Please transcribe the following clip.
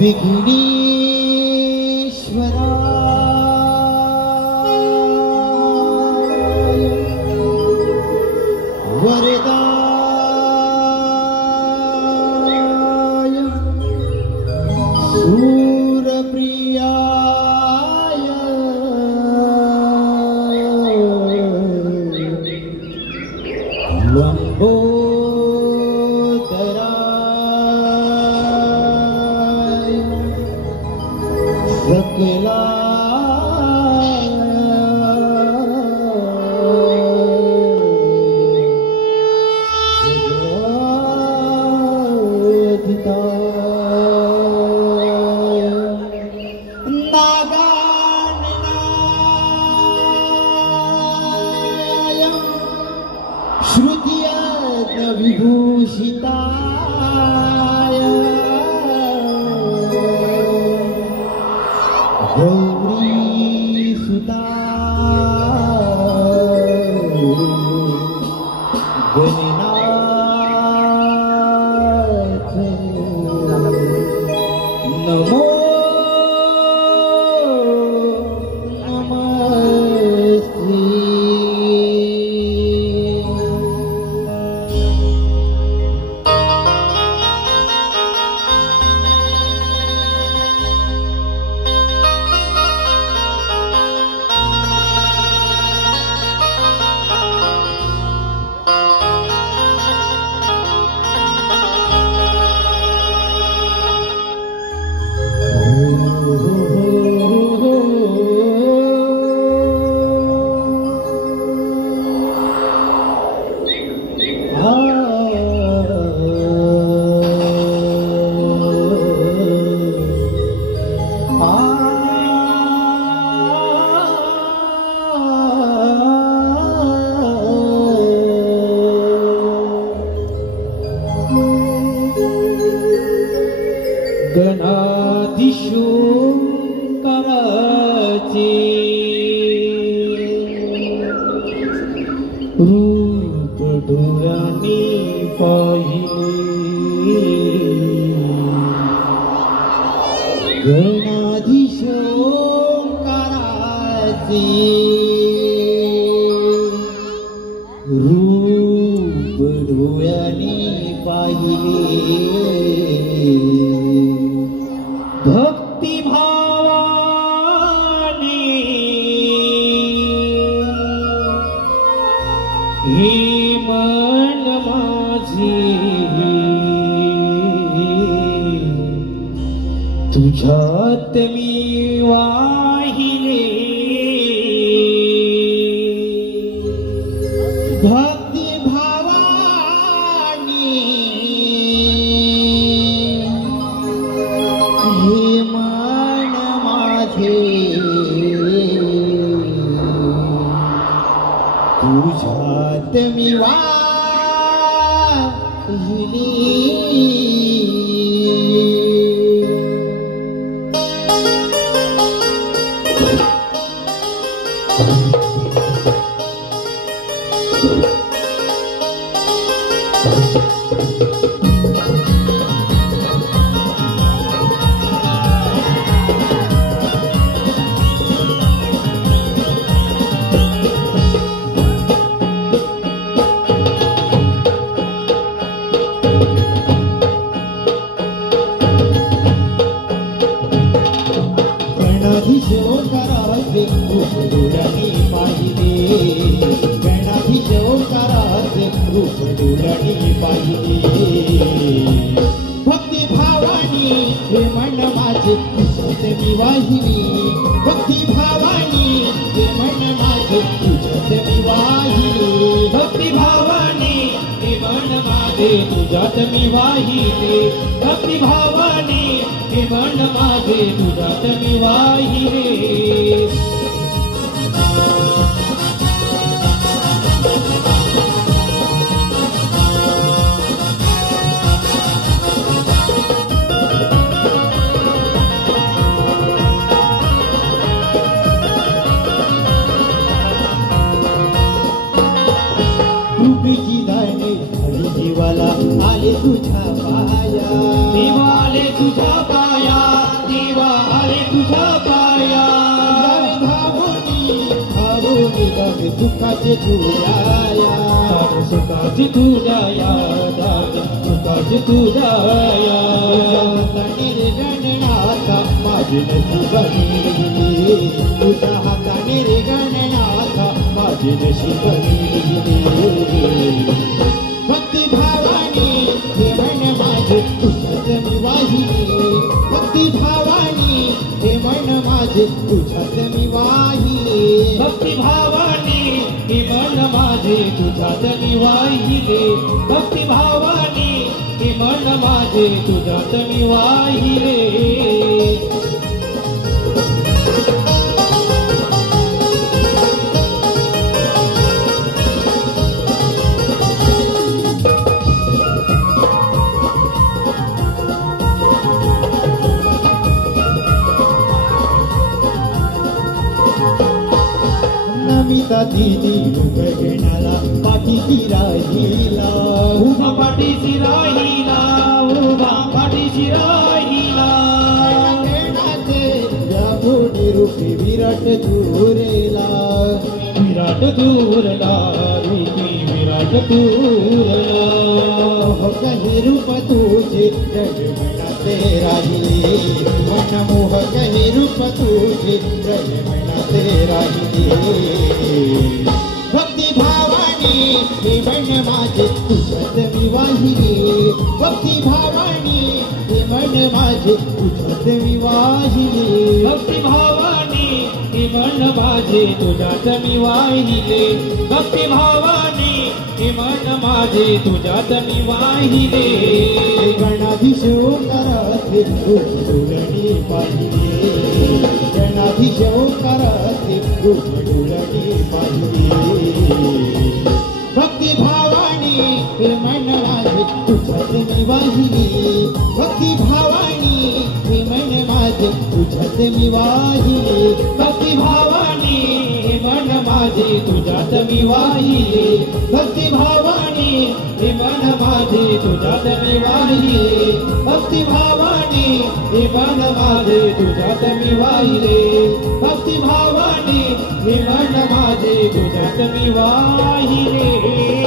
विघ्नेश्वराय वरदाय सूरप्रियाय लंबोदराय सकलाय जगद्धिताय नागाननाय श्रुतियज्ञ विभूषिताय गौरीसुताय गणनाथ नमो नमस्ते। गणाधीशोंकाराचे रूप डोळ्याने पाहिले गणाधीशोंकाराचे रूप डोळ्याने पाहिले भक्तिभावाने हे मन माझे तुझ्यात मी वाहिले भक्तिभावाने हे मन माझे तुझ्यात मी वाहिले गणाधीशोंकाराचे रूप डोळ्याने पाहिले गणाधीशोंकाराचे रूप डोळ्याने पाहिले भक्तिभावाने हे मन माझे तुझ्यात मी वाहिली भक्तिभावाने हे मन माझे तुझ्यात मी वाहिले भक्तिभावाने हे मन माझे तुझ्यात मी वाहिले भक्तिभावाने हे मन माझे तुझ्यात मी वाहिले जीवाला आले तुझ्या पाया, जीवाले तुझ्या पाया. सुखाची तुझ्या सुखाची तुझ्या सुखाची तुझ्या हाताने रे गणनाथा माझी नशीबनी तुझ्या हाताने रे गणनाथा माझी नशीबनी भक्ती भावाने हे मन माझे तुझ्यात मी वाहिली भक्ती भावाने हे मन माझे तुझ्यात मी वाहिली भक्ती भावाने हे मन माझे तुझ्यात मी वाहिले भक्ती भावाने हे मन माझे तुझ्यात मी वाहिले नमिता दीदी उभेणाला पाठीशी राहिला उभा पाठीशी राहिला उभा पाठीशी राहिला यापुढे रूपी विराट दूरेला विराट दूरला रूपी विराट दूरला कहे रूप तुझे जगमनाते राहिले मनमोहक हे रूप तुझे जगमनाते राहिले भक्ती भावाने हे मन माझे तुझ्यात मी वाहिली भक्ती भावाने हे मन माझे तुझ्यात मी वाहिली भक्ती भावाने हे मन माझे तुझ्यात मी वाहिले भक्ती भावाने हे मन माझे तुझ्यात मी वाहिले गणाधीशेव करते डोलणी पाहिली गणाधीशेव करते डोलणी पाहिली भक्ती भावाने हे मन माझे तुझ्यात मी वाहिली भक्ती भावाने हे मन माझे तुझ्यात मी वाहिली भक्ती भावाने हे मन माझे तुझ्यात मी वाहिले भक्ती भावाने हे मन माझे तुझ्यात मी वाहिले भक्ती भावाने हे मन माझे तुझ्यात मी वाहिले भक्ती भावाने हे मन माझे तुझ्यात मी वाहिले